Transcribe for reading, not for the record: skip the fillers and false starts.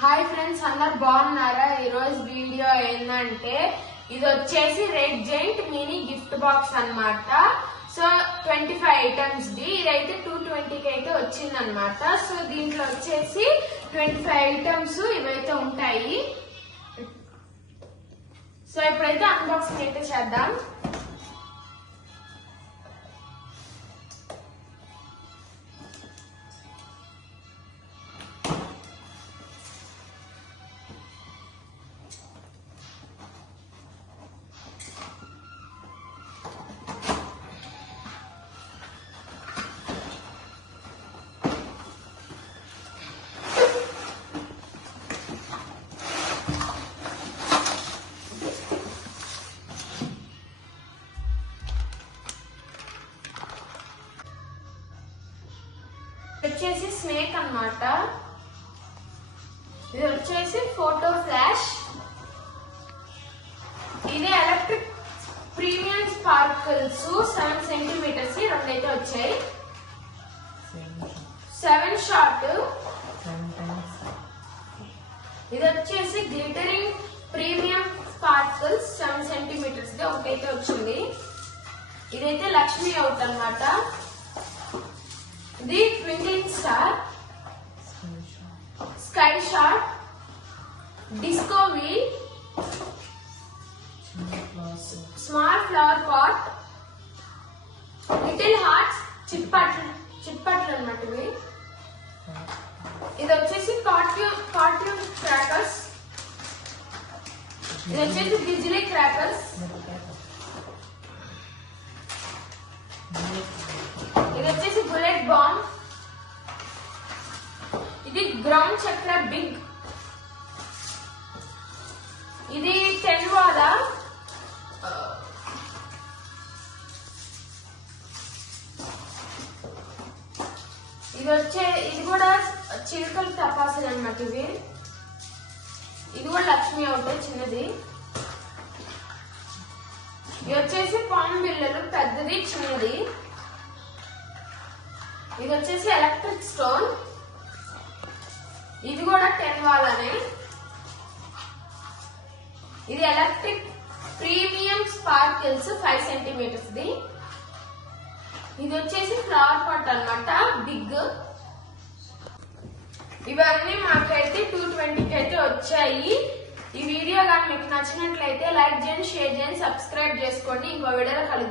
Hi friends, అందరు బాగున్నారా? ఈరోజు వీడియో ఏంటంటే ఇది వచ్చేసి red giant mini gift box అన్నమాట. సో 25 ఐటమ్స్ ది ఇదైతే 220కి అయితే వచ్చింది అనమాట. సో దీంట్లో వచ్చేసి 25 ఐటమ్స్ ఇవైతే ఉంటాయి. సో ఇప్పుడైతే అన్బాక్సింగ్ అయితే చేద్దాం. వచ్చేసి స్నేక్ అన్నమాట. ఇది వచ్చేసి ఫోటో ఫ్లాష్. ఇది ఎలక్ట్రిక్ ప్రీమియం స్పార్కిల్స్ 7 సెంటీమీటర్స్ రెండైతే వచ్చాయి. 7 షాట్. ఇది వచ్చేసి గ్లిటరింగ్ ప్రీమియం స్పార్కిల్స్ 7 సెంటీమీటర్స్ ఒకటైతే వచ్చింది. ఇదైతే లక్ష్మీ అవుట్ అన్నమాట. ఇది twinkling star, sky shot, disco wheel, small flower pot, little hearts, చిట్పట్లు అన్నమాట ఇవి. ఇది వచ్చేసి కార్టూన్ క్రాకర్స్. ఇది వచ్చేసి బిజిలీ క్రాకర్స్. ఇది వచ్చేసి బుల్లెట్ బాంబ్. ఇది గ్రౌండ్ చక్ర బిగ్. ఇది 10 వాల. ఇది కూడా చిలుకలు తపాసులు అన్నమాట ఇవి. ఇది కూడా లక్ష్మీ అవుతాయి చిన్నది. ఇది వచ్చేసి పామ్ బిల్లలు, పెద్దది చిన్నది. ఇది వచ్చేసి ఎలక్ట్రిక్ స్టోన్. ఇది కూడా 10 వాలనే. ఇది ఎలక్ట్రిక్ ప్రీమియం స్పార్కిల్స్ 5 సెంటీమీటర్స్ ది. ఇది వచ్చేసి ఫ్లవర్ పాట్ అన్నమాట, బిగ్. ఇవన్నీ మాకైతే 220కి అయితే వచ్చాయి. ఈ వీడియో కానీ మీకు నచ్చినట్లయితే లైక్ చేయండి, షేర్ చేయండి, సబ్స్క్రైబ్ చేసుకోండి. ఇంకో వీడియోలో కలుద్దాం.